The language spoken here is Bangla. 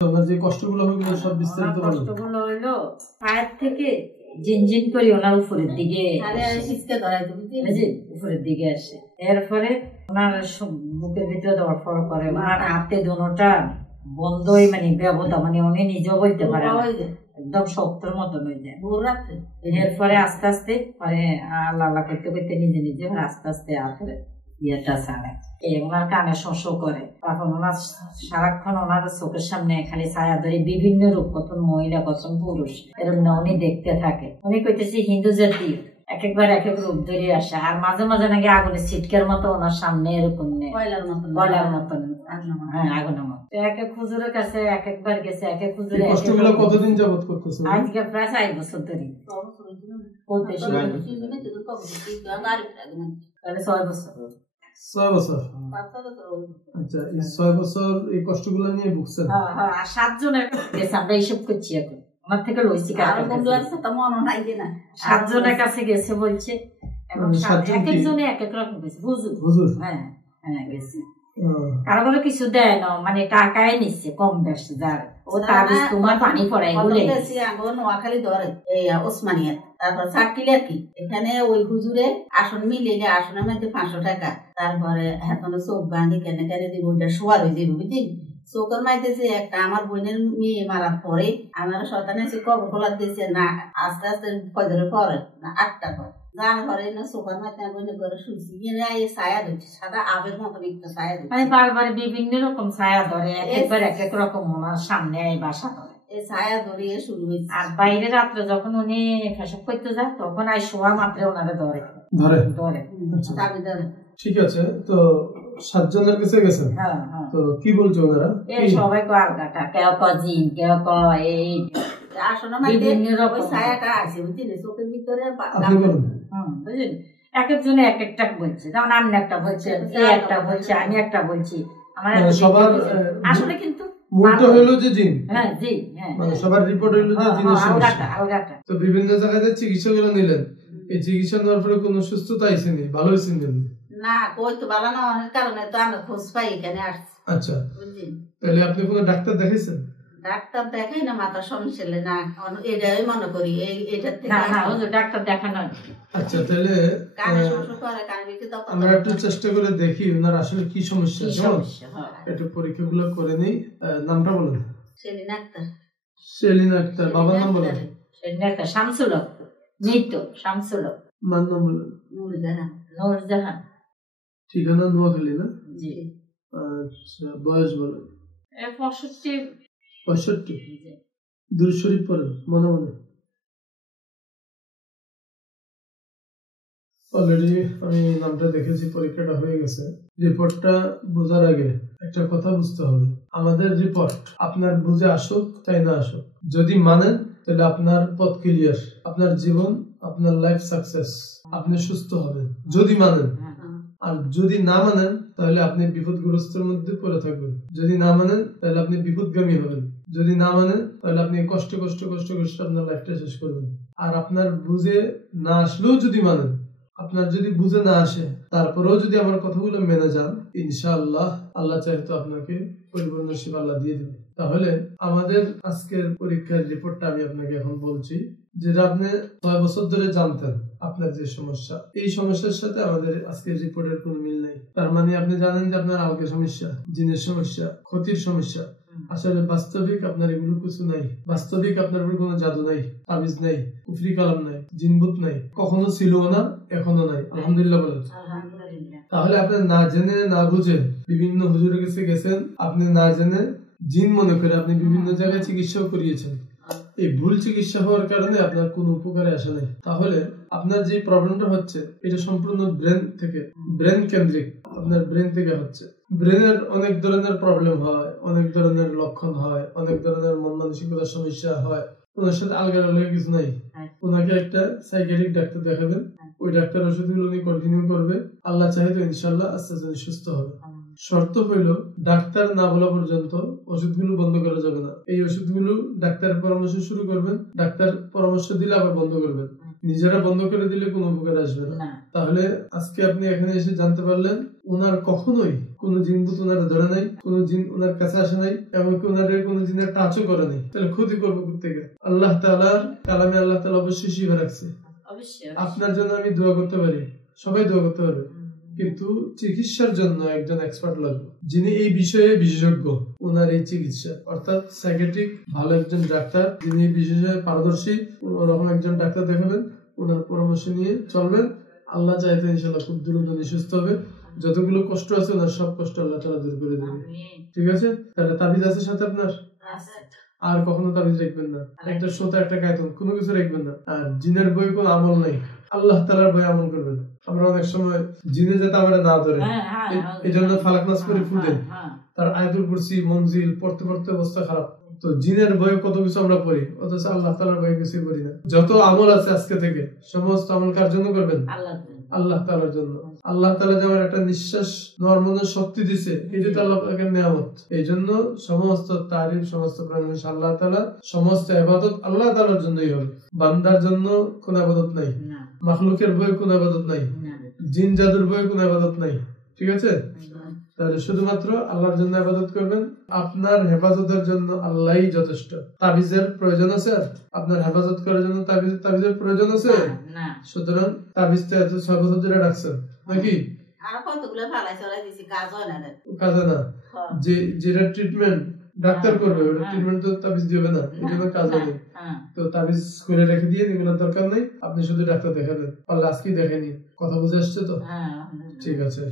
আপনার যে কষ্টগুলো হইলো সব বিস্তারিত বলেন। কষ্টগুলো হইলো পায়ের থেকে জিনজিন করে ওনার উপরের দিকে উপরের দিকে আসে, এরপরে ওনার বুকের ভিতরে দরফর করে, ওনার হাতে দোনোটা বন্ধই মানে ব্যবধা, মানে উনি নিজেও বলতে পারে একদম শক্তর মতন হয়ে যায়। এরপরে আস্তে আস্তে পরে আল্লাহ আল্লাহ করতে করতে নিজে নিজে আস্তে আস্তে আপরে ইয়েটা ছাড়ে, ওনার কানে শস্য করে। তখন ওনার সারাক্ষণ ওনার চোখের সামনে খালি ছায়া ধরে বিভিন্ন রূপ, কত মহিলা কত পুরুষ এরকম না উনি দেখতে থাকে। উনি কইতেছি হিন্দু জাতি এক একবার এক এক রূপ ধরে আসে, আর মাঝে মাঝে নাকি আগুনের ছিটকের মতো ওনার সামনে এরকম বয়লার মতন হ্যাঁ আগুনের মতো। এক এক হুজুরের কাছে এক একবার গেছে, এক এক হুজুরে কতদিন যাবত করতেছে? আজকে প্রায় 4 বছর ধরে তাহলে 6 বছর। 6 বছর। আচ্ছা, এই 6 বছর এই কষ্টগুলো নিয়ে ভুগছেন? হ্যাঁ, আর 7 জনের কাছে আমরা এইসব করছি এখন, আমার থেকে লইছি 7 জনের কাছে গেছে বলছে, এবং এক একজনে এক এক রকম গেছে হুজুর। হ্যাঁ হ্যাঁ গেছে, কারো কারো কিছু দেয় না, মানে টাকায় নিচ্ছে কম বেশি, যার ও তার তোমার পানি পড়াই বলে নোয়াখালী ধরে ওসমানিয়া, তারপর সার্কিল আর কি, এখানে ওই হুজুরে আসন মিলিয়ে আসনের মধ্যে 500 টাকা, তারপরে এখন চোখ বাঁধি কেন কেন দিব ওইটা শোয়ার হয়ে যাবে বুঝলি। চোখের মাইতেছে একটা আমার বোনের মেয়ে মারার পরে আমার সন্তান এসে কবর খোলা দিয়েছে না, আস্তে আস্তে ফজরের পরে না 8টা পরে গান করে না চোখের মাইতে বলে করে শুনছি ছায়া ধরছে, সাদা আবের মতন একটা ছায়া ধরছে, মানে বারবার বিভিন্ন রকম ছায়া ধরে, একবার এক এক রকম ওনার সামনে বাসা ধরে, ছায়া ধরিয়ে শুরু হয়েছে। আর বাইরে রাত্রে যখন উনি পেশাব করতে যায় তখন আই শোয়া মাত্র ওনারা ধরে। ঠিক আছে, তো 7 জনের কাছে গেছেন, তো কি বলছে ওনারা? এই সবাই কো আলগাটা, কেউ ক জিন, কেউ ক এই আসলে বিভিন্ন রকম ছায়াটা আছে বুঝলি চোখের ভিতরে। বুঝলি, এক একজনে এক একটা বলছে, যেমন আপনি একটা বলছে, একটা বলছে, আমি একটা বলছি, আমার সবার আসলে কিন্তু মুলটা হলো যে জিন। হ্যাঁ জি, হ্যাঁ মানে সবার রিপোর্ট হলো যে জিনের সমস্যা। আলগাটা। তো বিভিন্ন জায়গায় চিকিৎসা করে নিলেন, এই চিকিৎসা নেওয়ার পরে কোনো সুস্থতা আইছেনি, ভালো হইছেন না? কই তো ভালো না অনেক কারণে তো আমরা খোঁজ পাই এখানে আসছি। আচ্ছা, তাহলে আপনি কোনো ডাক্তার দেখাইছেন? ডাক্তার দেখাই না, মাথা সমস্যা না, এটাই মনে করি এটা থেকে না হুজুর ডাক্তার দেখানো। আচ্ছা, তাহলে আমরা একটু চেষ্টা করে দেখি ওনার আসলে কি সমস্যা, একটু পরীক্ষাগুলো করে নেই। নামটা বলুন। সেলিনা আক্তার। সেলিনা আক্তার, বাবার নাম বলুন। সেলিনা আক্তার, শামসুল হক, মৃত্যু শামসুল হক। মার নাম বলুন। নূরজাহান। ঠিকানা নোয়াখালী না? জি। আচ্ছা, বয়স বলুন। 65। দুরূদ শরীফ পড়েন মনে মনে। অলরেডি আমি নামটা দেখেছি, পরীক্ষাটা হয়ে গেছে। রিপোর্টটা বোঝার আগে একটা কথা বুঝতে হবে, আমাদের রিপোর্ট আপনার বুঝে আসুক তাই না আসুক, যদি মানেন তাহলে আপনার পথ ক্লিয়ার, আপনার জীবন, আপনার লাইফ সাকসেস, আপনি সুস্থ হবেন যদি মানেন। আর যদি না মানেন তাহলে আপনি বিপদগ্রস্তের মধ্যে পড়ে থাকবেন, যদি না মানেন তাহলে আপনি বিপদগামী হবেন, যদি না মানেন তাহলে আপনি কষ্ট কষ্ট কষ্ট কষ্ট আপনার লাইফটা শেষ করবেন। আর আপনার বুঝে না আসলেও যদি মানেন, আপনার যদি বুঝে না আসে তারপরেও যদি আমার কথাগুলো মেনে যান, ইনশাআল্লাহ আল্লাহ চাইতো আপনাকে পরিপূর্ণ নসিব আল্লাহ দিয়ে দেবে। তাহলে আমাদের আজকের পরীক্ষার রিপোর্টটা আমি আপনাকে এখন বলছি, যেটা আপনি 6 বছর ধরে জানতেন আপনার যে সমস্যা, এই সমস্যার সাথে আমাদের আজকের রিপোর্টের কোনো মিল নাই। তার মানে আপনি জানেন যে আপনার আলগা সমস্যা, জিনের সমস্যা, ক্ষতির সমস্যা। আসলে বাস্তবিক আপনার এগুলো কিছু নাই, বাস্তবিক আপনার উপর কোনো জাদু নাই, তাবিজ নাই, কুফরি কালাম নাই, জিনভূত নাই, কখনো ছিল না, এখনো নাই। আলহামদুলিল্লাহ বলেন। তাহলে আপনি না জেনে না বুঝে বিভিন্ন হুজুরের কাছে গেছেন, আপনি না জেনে জিন মনে করে আপনি বিভিন্ন জায়গায় চিকিৎসাও করিয়েছেন। এই ভুল চিকিৎসা হওয়ার কারণে আপনার কোনো উপকারে আসে নাই। তাহলে আপনার যে প্রবলেমটা হচ্ছে এটা সম্পূর্ণ ব্রেন থেকে, ব্রেন কেন্দ্রিক, আপনার ব্রেন থেকে হচ্ছে। ব্রেনের অনেক ধরনের প্রবলেম হয়, অনেক ধরনের লক্ষণ হয়, অনেক ধরনের মন মানসিকতার সমস্যা হয়। ওনার সাথে আলগা আলগা কিছু নাই, ওনাকে একটা সাইকিয়াট্রিক ডাক্তার দেখাবেন, ওই ডাক্তার ওষুধগুলো উনি কন্টিনিউ করবে, আল্লাহ চাইতো ইনশাআল্লাহ আস্তে আস্তে সুস্থ হবে। শর্ত হইল ডাক্তার না বলা পর্যন্ত ওষুধগুলো বন্ধ করা যাবে না। এই ওষুধগুলো ডাক্তারের পরামর্শ শুরু করবেন, ডাক্তার পরামর্শ দিলে আবার বন্ধ করবেন, নিজেরা বন্ধ করে দিলে কোনো উপকার আসবে না। তাহলে আজকে আপনি এখানে এসে জানতে পারলেন ওনার কখনোই কোনো জিনভূত ওনার ধরে নাই, কোনো জিন ওনার কাছে আসে নাই, এমনকি ওনার কোনো জিনের টাচও করে নাই। তাহলে ক্ষতি করবো থেকে আল্লাহ তাআলার কালামে আল্লাহ তাআলা অবশ্যই শিখে রাখছে। আপনার জন্য আমি দোয়া করতে পারি, সবাই দোয়া করতে পারবে, কিন্তু চিকিৎসার জন্য একজন এক্সপার্ট লাগবে, যিনি এই বিষয়ে বিশেষজ্ঞ। ওনার এই চিকিৎসা অর্থাৎ সাইকিয়াট্রিক ভালো একজন ডাক্তার, যিনি এই বিষয়ে পারদর্শী, ওরকম একজন ডাক্তার দেখাবেন, ওনার পরামর্শ নিয়ে চলবেন। আল্লাহ চাইতে ইনশাআল্লাহ খুব দ্রুত সুস্থ হবে। যতগুলো কষ্ট আছে ওনার সব কষ্ট আল্লাহ তাআলা দূর করে দেবে। ঠিক আছে? তাহলে তাবিজ আছে সাথে আপনার? আর কখনো তাবিজ রাখবেন না, একটা সোতা একটা কায়তন কোনো কিছু রাখবেন না। আর জিনের বই কোন আমল নাই, আল্লাহ তাআলার বই আমল করবেন। আমরা অনেক সময় জিনে যাতে আমরা না ধরে এই জন্য ফালাক নাস করে ফুদেন, তার আয়াতুল কুরসি মঞ্জিল পড়তে পড়তে অবস্থা খারাপ। তো জিনের বই কত কিছু আমরা পড়ি, অথচ আল্লাহ তাআলার বই কিছুই পড়ি না। যত আমল আছে আজকে থেকে সমস্ত আমল কার জন্য করবেন? আল্লাহ তাআলার জন্য। আল্লাহ তাআলা যেমন একটা নিঃশ্বাস নেওয়ার মধ্যে শক্তি দিছে, এই যে আল্লাহ পাকের নিয়ামত। এই জন্য সমস্ত তারিফ, সমস্ত প্রশংসা আল্লাহ তাআলা, সমস্ত ইবাদত আল্লাহ তাআলার জন্যই হবে। বান্দার জন্য কোনো ইবাদত নাই, মাখলুকের বই কোনো ইবাদত নাই, জিন জাদুর বই কোনো ইবাদত নাই। ঠিক আছে? তাহলে শুধুমাত্র আল্লাহর জন্য ইবাদত করবেন। আপনার হেফাজতের জন্য আল্লাহই যথেষ্ট। তাবিজের প্রয়োজন আছে? আপনার হেফাজত করার জন্য তাবিজের প্রয়োজন আছে? সুতরাং তাবিজটা এত 6 বছর ধরে রাখছেন নাকি? কাজ হয় না। যেটা ট্রিটমেন্ট ডাক্তার করবে, ওটা ট্রিটমেন্ট তো তাবিজ দিবে না, এই জন্য কাজ হয় না। তো তাবিজ করে রেখে দিয়ে এগুলোর দরকার নেই, আপনি শুধু ডাক্তার দেখাবেন। আল্লাহ আজকেই দেখেনি। কথা বুঝে আসছে তো? ঠিক আছে।